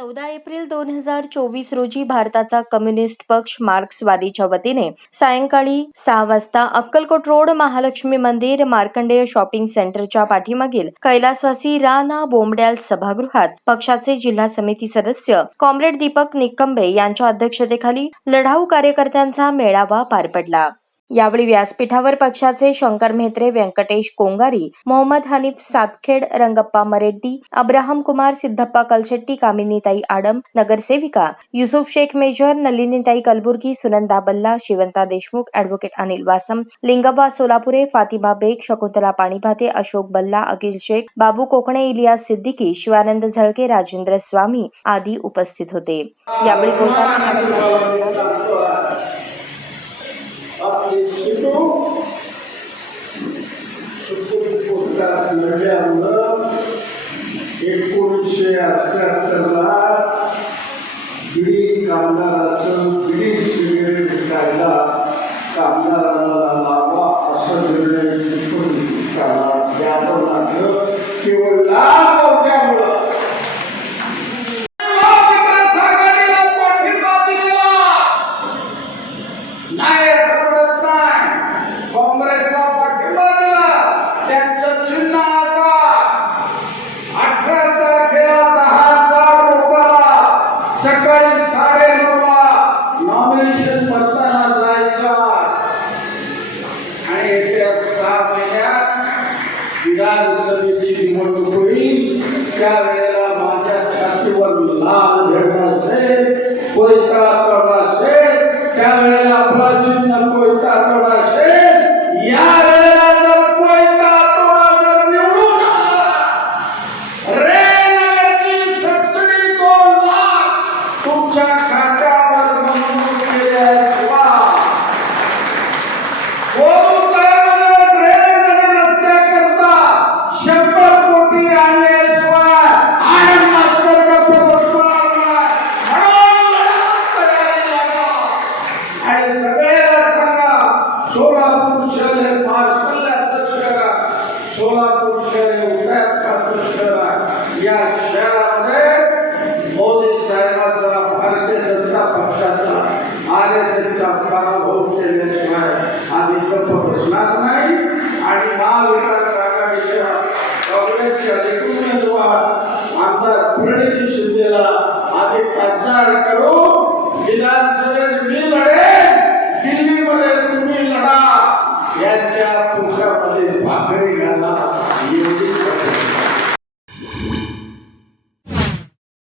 14 April 2024 रोजी भारताचा communist पक्ष मार्क्सवादीच्या वतीने सायंकाळी 6 वाजता अक्कलकोट रोड महालक्ष्मी मंदिर मार्कंडेय शॉपिंग सेंटरच्या पाठीमागील कैलासवासी राणा बोंबड्याल सभागृहात पक्षाचे जिल्हा समिती सदस्य कॉम्रेड दीपक निकंबे यांच्या अध्यक्षतेखाली लढाऊ कार्यकर्त्यांचा मेळावा पार पडला। यावेळी व्यासपीठावर पक्षाचे शंकर म्हेत्रे, व्यंकटेश कोंगारी, मोहम्मद हनीफ सातखेड, रंगप्पा मरेड्डी, अब्राहम कुमार, सिद्धप्पा कलशेट्टी, कामिनीताई आडम, नगरसेविका युसुफ शेख मेजर, नलिनीताई कलबुर्गी, सुनंदा बल्ला, शिवंता देशमुख, ॲडव्होकेट अनिल वासम, लिंगव्वा सोलापुरे, फातिमा बेग, शकुंतला पाणीभाते, अशोक बल्ला, अखिल शेख, बाबू कोकणे, इलियास सिद्दीकी, शिवानंद झळके, राजेंद्र स्वामी आदी उपस्थित होते। यावेळी बोलताना आपले शिटू सुप्रीम कोर्टात लढल्यामुळं 1978ला बीडी कामगाराचं बीडी सिगरेट कायदा कामगारांना लावा असं निर्णय सुप्रीम कोर्टाला द्यावं लागलं केवळ लाभ होत्यामुळं। काँग्रेसला पाठिंबा दिला, त्यांचं चिन्ह आता 18 तारखेला 10,000 रुपयाला सकाळी 9:30 नॉमिनेशन भरताना जायचं आणि येत्या 6 महिन्यात विधानसभेची निवडणूक होईल। त्यावेळेला माझ्या छातीवर लाल झेंडा असेल, कोयता तोडा असेल, त्यावेळेला आपला चिन्ह कोयता तोडा असेल। या वेळेला जर कोयता तोडा जर निवडून आला, रेल्वेची सबसिडी 2 लाख तुमच्या खात्यावर मंजूर केल्याशिवाय ड्रेनेज आणि रस्त्याकरता 100 कोटी आणल्याशिवाय आयन मास्टर गप्प बसणार नाही। सगळ्याला सांगा, सोलापूर शहर मार्कला करा, सोलापूर शहर उद्यात करा। या शहरामध्ये मोदी साहेबांचा, भारतीय जनता पक्षाचा, RSSचा पराभव केल्याशिवाय आम्ही गप्प बसणार नाही। आणि महाविकास आघाडीच्या काँग्रेसच्या उमेदवार आमदार प्रणिती शिंदेला आम्ही खासदार करू, विधान